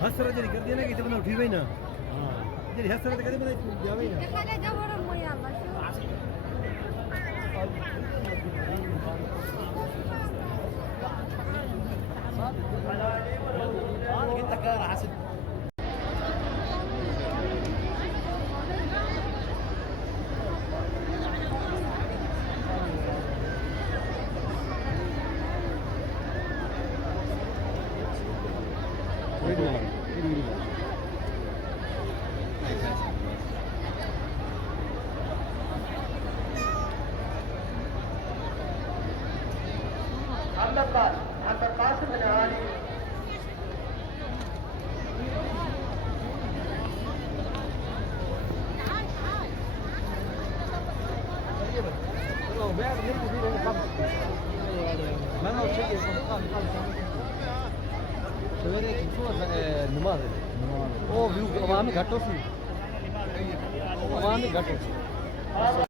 हसरत जरी कर दिया ना कि जब उठी वही ना जरी हसरत कर दिया ना जावे ना खाली जवळ मोय आला अंदर पास में जानी नमाज ओ व्यू अवामी घटो सी अवामी घटो सी